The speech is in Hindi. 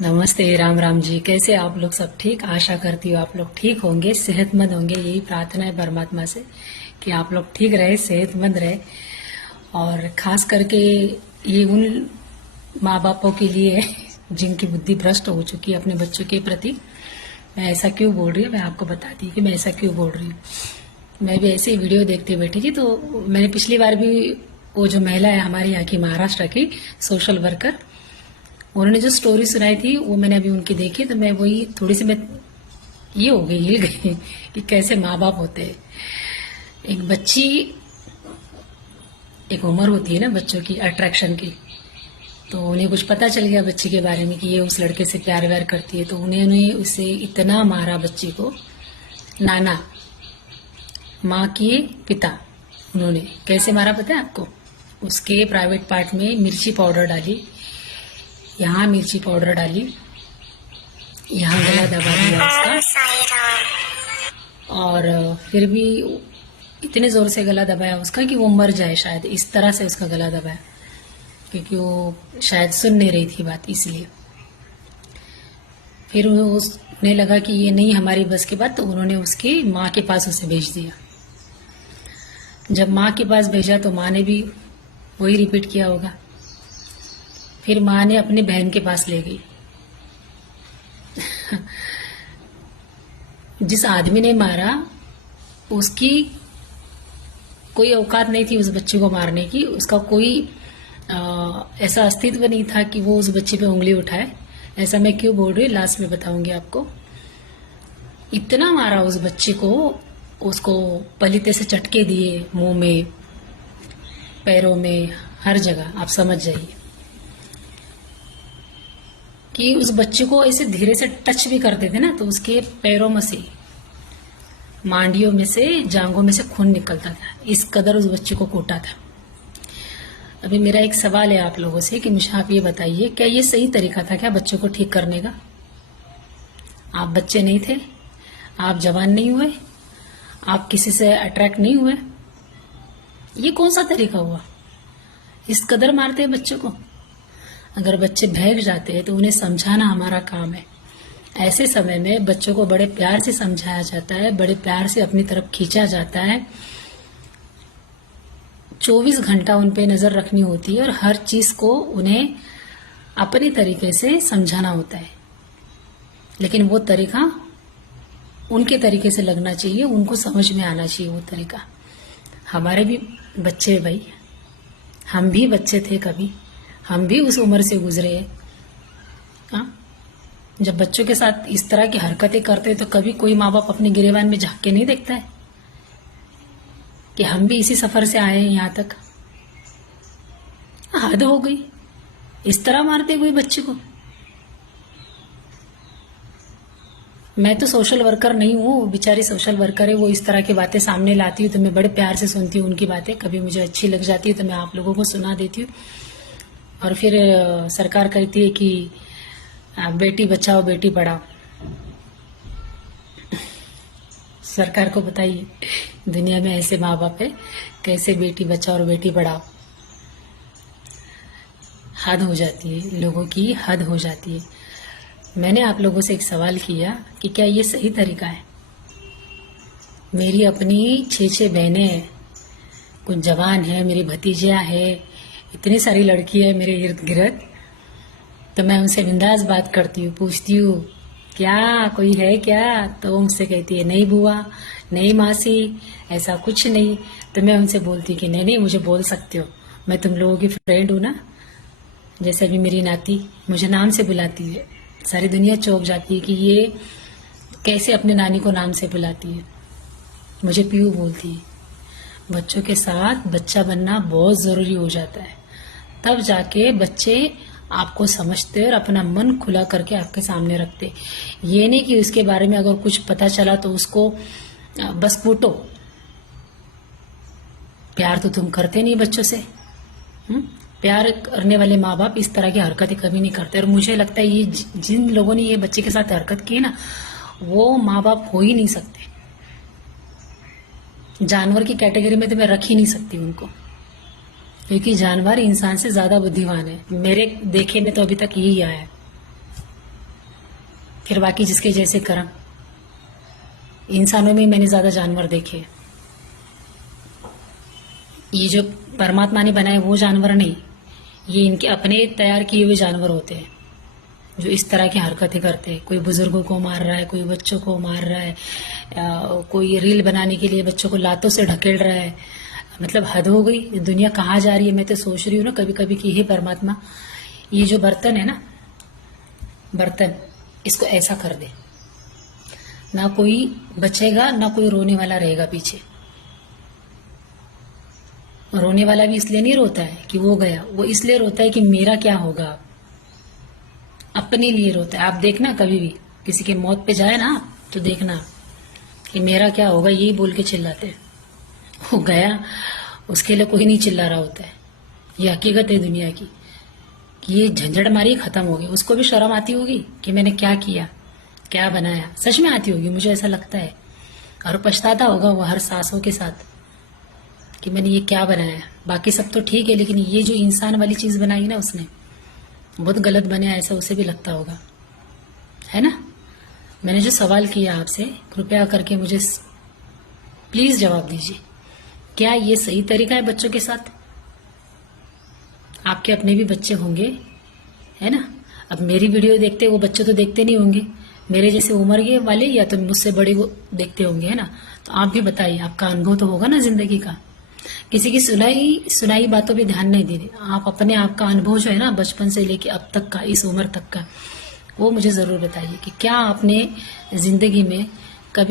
नमस्ते। राम राम जी। कैसे आप लोग? सब ठीक? आशा करती हूँ आप लोग ठीक होंगे, सेहतमंद होंगे। यही प्रार्थना है परमात्मा से कि आप लोग ठीक रहे, सेहतमंद रहे। और खास करके ये उन माँ बापों के लिए है जिनकी बुद्धि भ्रष्ट हो चुकी है अपने बच्चों के प्रति। मैं ऐसा क्यों बोल रही हूँ, मैं आपको बताती हूँ कि मैं ऐसा क्यों बोल रही हूँ। मैं भी ऐसे ही वीडियो देखते बैठी थी, तो मैंने पिछली बार भी वो जो महिला है हमारे यहाँ की, महाराष्ट्र की सोशल वर्कर, उन्होंने जो स्टोरी सुनाई थी वो मैंने अभी उनकी देखी, तो मैं वही थोड़ी सी मैं ये हो गई, हिल गई कि कैसे माँ बाप होते हैं। एक बच्ची, एक उम्र होती है ना बच्चों की अट्रैक्शन की, तो उन्हें कुछ पता चल गया बच्ची के बारे में कि ये उस लड़के से प्यार व्यार करती है, तो उन्होंने उसे इतना मारा बच्ची को। नाना, माँ के पिता, उन्होंने कैसे मारा पता है आपको? उसके प्राइवेट पार्ट में मिर्ची पाउडर डाली, यहाँ मिर्ची पाउडर डाली, यहाँ गला दबा दिया उसका, और फिर भी इतने जोर से गला दबाया उसका कि वो मर जाए शायद, इस तरह से उसका गला दबाया, क्योंकि वो शायद सुन नहीं रही थी बात, इसलिए। फिर उन्हें लगा कि ये नहीं हमारी बस की बात, तो उन्होंने उसकी माँ के पास उसे भेज दिया। जब माँ के पास भेजा तो माँ ने भी वही रिपीट किया होगा। फिर माँ ने अपनी बहन के पास ले गई। जिस आदमी ने मारा उसकी कोई औकात नहीं थी उस बच्चे को मारने की, उसका कोई ऐसा अस्तित्व नहीं था कि वो उस बच्चे पे उंगली उठाए। ऐसा मैं क्यों बोल रही हूँ, लास्ट में बताऊंगी आपको। इतना मारा उस बच्चे को, उसको पलीते से चटके दिए, मुंह में, पैरों में, हर जगह। आप समझ जाइए कि उस बच्चे को ऐसे धीरे से टच भी करते थे ना, तो उसके पैरों में से, मांडियों में से, जांघों में से खून निकलता था। इस कदर उस बच्चे को कूटा था। अभी मेरा एक सवाल है आप लोगों से कि मुझे आप ये बताइए, क्या ये सही तरीका था क्या बच्चों को ठीक करने का? आप बच्चे नहीं थे, आप जवान नहीं हुए, आप किसी से अट्रैक्ट नहीं हुए, ये कौन सा तरीका हुआ? इस कदर मारते हैं बच्चों को। अगर बच्चे भैग जाते हैं तो उन्हें समझाना हमारा काम है। ऐसे समय में बच्चों को बड़े प्यार से समझाया जाता है, बड़े प्यार से अपनी तरफ खींचा जाता है। 24 घंटा उन पे नजर रखनी होती है और हर चीज को उन्हें अपने तरीके से समझाना होता है। लेकिन वो तरीका उनके तरीके से लगना चाहिए, उनको समझ में आना चाहिए वो तरीका। हमारे भी बच्चे भाई, हम भी बच्चे थे कभी, हम भी उस उम्र से गुजरे हैं। हाँ? जब बच्चों के साथ इस तरह की हरकतें करते हैं तो कभी कोई माँ बाप अपने गिरेबान में झांक के नहीं देखता है कि हम भी इसी सफर से आए हैं यहाँ तक? हद हो गई, इस तरह मारते कोई बच्चे को। मैं तो सोशल वर्कर नहीं हूँ, बेचारी सोशल वर्कर है, वो इस तरह की बातें सामने लाती हूँ तो मैं बड़े प्यार से सुनती हूँ उनकी बातें। कभी मुझे अच्छी लग जाती है तो मैं आप लोगों को सुना देती हूँ। और फिर सरकार कहती है कि बेटी बचाओ बेटी पढ़ाओ। सरकार को बताइए दुनिया में ऐसे माँ बाप है, कैसे बेटी बचाओ और बेटी पढ़ाओ। हद हो जाती है, लोगों की हद हो जाती है। मैंने आप लोगों से एक सवाल किया कि क्या ये सही तरीका है? मेरी अपनी 6 बहनें हैं, कुछ जवान है, मेरी भतीजियां है, इतनी सारी लड़की है मेरे इर्द गिर्द, तो मैं उनसे बिंदास बात करती हूँ, पूछती हूँ क्या कोई है क्या, तो वो मुझसे कहती है नहीं बुआ, नहीं मासी, ऐसा कुछ नहीं। तो मैं उनसे बोलती हूँ कि नहीं नहीं, मुझे बोल सकते हो, मैं तुम लोगों की फ्रेंड हूँ ना। जैसे अभी मेरी नाती मुझे नाम से बुलाती है, सारी दुनिया चौंक जाती है कि ये कैसे अपने नानी को नाम से बुलाती है। मुझे पीयू बोलती है। बच्चों के साथ बच्चा बनना बहुत जरूरी हो जाता है, तब जाके बच्चे आपको समझते और अपना मन खुला करके आपके सामने रखते। ये नहीं कि उसके बारे में अगर कुछ पता चला तो उसको बस कूटो। प्यार तो तुम करते नहीं बच्चों से। प्यार करने वाले माँ बाप इस तरह की हरकतें कभी नहीं करते। और मुझे लगता है ये जिन लोगों ने ये बच्चे के साथ हरकत की है ना, वो माँ बाप हो ही नहीं सकते। जानवर की कैटेगरी में तो मैं रख ही नहीं सकती उनको, क्योंकि जानवर इंसान से ज्यादा बुद्धिमान है। मेरे देखे में तो अभी तक यही आया है। फिर बाकी जिसके जैसे कर्म। इंसानों में मैंने ज्यादा जानवर देखे। ये जो परमात्मा ने बनाए वो जानवर नहीं, ये इनके अपने तैयार किए हुए जानवर होते हैं जो इस तरह की हरकतें करते हैं। कोई बुजुर्गों को मार रहा है, कोई बच्चों को मार रहा है, कोई रील बनाने के लिए बच्चों को लातों से ढकेल रहा है। मतलब हद हो गई, दुनिया कहाँ जा रही है। मैं तो सोच रही हूँ ना कभी कभी कि हे परमात्मा, ये जो बर्तन है ना, बर्तन, इसको ऐसा कर दे, ना कोई बचेगा ना कोई रोने वाला रहेगा पीछे। रोने वाला भी इसलिए नहीं रोता है कि वो गया, वो इसलिए रोता है कि मेरा क्या होगा। अपने लिए रोता है। आप देखना कभी भी किसी के मौत पे जाए ना तो देखना कि मेरा क्या होगा, यही बोल के चिल्लाते हैं। वो गया, उसके लिए कोई नहीं चिल्ला रहा होता है। ये हकीकत है दुनिया की कि ये झंझट मारी खत्म हो गई। उसको भी शर्म आती होगी कि मैंने क्या किया, क्या बनाया। सच में आती होगी, मुझे ऐसा लगता है। और पछताता होगा वो हर सांसों के साथ कि मैंने ये क्या बनाया। बाकी सब तो ठीक है, लेकिन ये जो इंसान वाली चीज बनाई ना उसने, बहुत गलत बने, ऐसा उसे भी लगता होगा, है ना। मैंने जो सवाल किया आपसे, कृपया करके मुझे प्लीज जवाब दीजिए। क्या ये सही तरीका है बच्चों के साथ? आपके अपने भी बच्चे होंगे, है ना। अब मेरी वीडियो देखते वो बच्चे तो देखते नहीं होंगे, मेरे जैसे उम्र के वाले या तो मुझसे बड़े वो देखते होंगे, है ना। तो आप भी बताइए, आपका अनुभव तो होगा ना जिंदगी का। किसी की सुनाई बातों पे ध्यान नहीं देने। आप अपने आप का अनुभव जो है ना, बचपन से लेके अब तक का, इस उम्र तक का, वो मुझे जरूर बताइए कि क्या आपने जिंदगी में